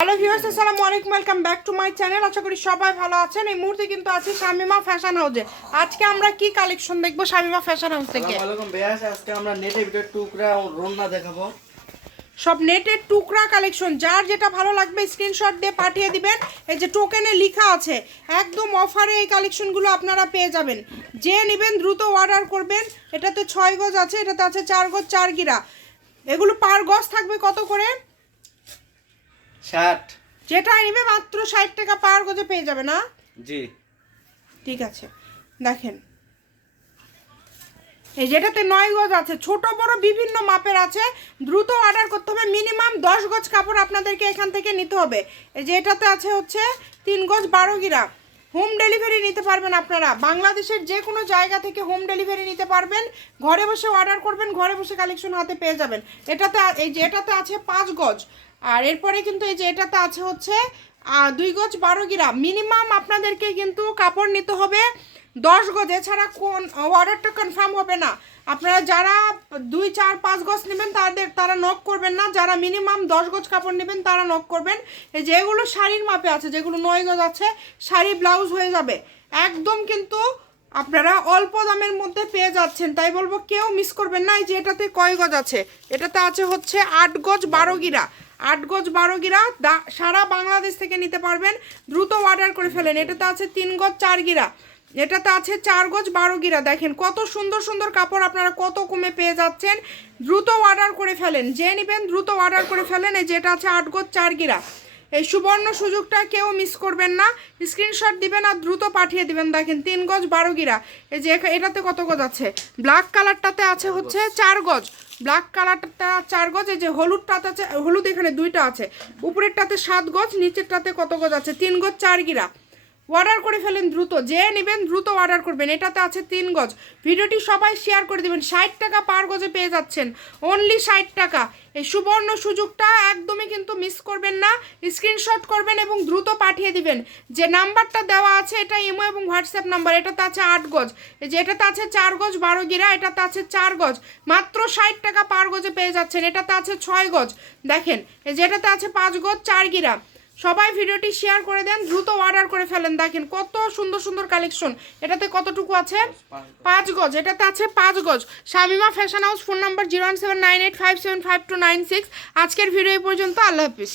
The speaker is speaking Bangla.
হ্যালো ভিউয়ার্স, আসসালামু আলাইকুম, welcome back to my channel. আশা করি সবাই ভালো আছেন। এই মুহূর্তে কিন্তু আছি শামিমা ফ্যাশন হাউসে। আজকে আমরা কি কালেকশন দেখবো শামিমা ফ্যাশন হাউস থেকে? আসসালামু আলাইকুম ভাইয়া, আজকে আমরা নেটের ভিতরে টুকরা ও রন্না দেখাবো। সব নেটের টুকরা কালেকশন, যার যেটা ভালো লাগবে স্ক্রিনশট দিয়ে পাঠিয়ে দিবেন। এই যে টোকেনে লেখা আছে, একদম অফারে এই কালেকশনগুলো আপনারা পেয়ে যাবেন। যে নেবেন দ্রুত অর্ডার করবেন। এটাতে 6 গজ আছে, এটাতে আছে 4 গজ 4 গিরা। এগুলো পার গজ থাকবে কত করে? 60। যেটা নেবে মাত্র 60 টাকা পার গজে পেয়ে যাবে না? জি, ঠিক আছে, দেখেন এই যেটাতে 9 গজ আছে, ছোট বড় বিভিন্ন মাপের আছে। দ্রুত অর্ডার করতে হবে। মিনিমাম 10 গজ কাপড় আপনাদেরকে এখান থেকে নিতে হবে। এই যে এটাতে আছে হচ্ছে 3 গজ 12 গিরা। হোম ডেলিভারি নিতে পারবেন আপনারা, বাংলাদেশের যে কোনো জায়গা থেকে হোম ডেলিভারি নিতে পারবেন। ঘরে বসে অর্ডার করবেন, ঘরে বসে কালেকশন হাতে পেয়ে যাবেন। এটাতে এই যে এটাতে আছে 5 গজ, আর এরপরে কিন্তু এই যে এটাতে আছে হচ্ছে 2 গজ 12 গিরা। মিনিমাম আপনাদেরকে কিন্তু কাপড় নিতে হবে 10 গজ, এছাড়া কোন অর্ডারটা কনফার্ম হবে না। আপনারা যারা 2, 4, 5 গজ নেবেন তারা নক করবেন না। যারা মিনিমাম 10 গজ কাপড় নেবেন তারা নক করবেন। এই যেগুলো শাড়ির মাপে আছে, যেগুলো 9 গজ আছে, শাড়ি ব্লাউজ হয়ে যাবে একদম। কিন্তু আপনারা অল্প দামের মধ্যে পেয়ে যাচ্ছেন, তাই বলবো কেউ মিস করবেন না। এই যে এটাতে কয় গজ আছে? এটাতে আছে হচ্ছে 8 গজ 12 গিরা। 8 গজ 12 গিরা সারা বাংলাদেশ থেকে নিতে পারবেন। দ্রুত অর্ডার করে ফেলেন। এটাতে আছে 3 গজ 4 গিরা। এটাতে আছে 4 গজ 12 গিরা। দেখেন কত সুন্দর সুন্দর কাপড় আপনারা কত কমে পেয়ে যাচ্ছেন। দ্রুত অর্ডার করে ফেলেন, যে নেবেন দ্রুত অর্ডার করে ফেলেন। এই যেটা আছে 8 গজ 4 গিরা। এই সুবর্ণ সুযোগটা কেউ মিস করবেন না। স্ক্রিনশট দিবেন আর দ্রুত পাঠিয়ে দিবেন। দেখেন 3 গজ 12 গিরা। এই যে এটাতে কত গজ আছে? ব্ল্যাক কালারটাতে আছে হচ্ছে 4 গজ। ব্ল্যাক কালারটা 4 গজ। এই যে হলুদটাতে আছে, হলুদ এখানে 2টা আছে। উপরেরটাতে 7 গজ, নিচেরটাতে কত গজ আছে? 3 গজ 4 গিরা। অর্ডার করে ফেলেন দ্রুত, যে নেবেন দ্রুত অর্ডার করবেন। এটাতে আছে 3 গজ। ভিডিওটি সবাই শেয়ার করে দেবেন। 60 টাকা পার গজে পেয়ে যাচ্ছেন, অনলি 60 টাকা। এই সুবর্ণ সুযোগটা একদমই কিন্তু মিস করবেন না। স্ক্রিনশট করবেন এবং দ্রুত পাঠিয়ে দিবেন। যে নাম্বারটা দেওয়া আছে এটা ইমো এবং হোয়াটসঅ্যাপ নাম্বার। এটাতে আছে 8 গজ, এই যে এটাতে আছে 4 গজ 12 গিরা। এটাতে আছে 4 গজ, মাত্র 60 টাকা পার গজে পেয়ে যাচ্ছেন। এটাতে আছে 6 গজ। দেখেন এই যে এটাতে আছে 5 গজ 4 গিরা। সবাই ভিডিওটি শেয়ার করে দেন, দ্রুত অর্ডার করে ফেলেন। দেখেন কত সুন্দর সুন্দর কালেকশন। এটাতে কতটুকু আছে? 5 গজ। এটাতে আছে 5 গজ। Shamima fashion house. Phone number 01798575296। আজকের ভিডিও এই পর্যন্ত। আল্লাহ হাফিজ।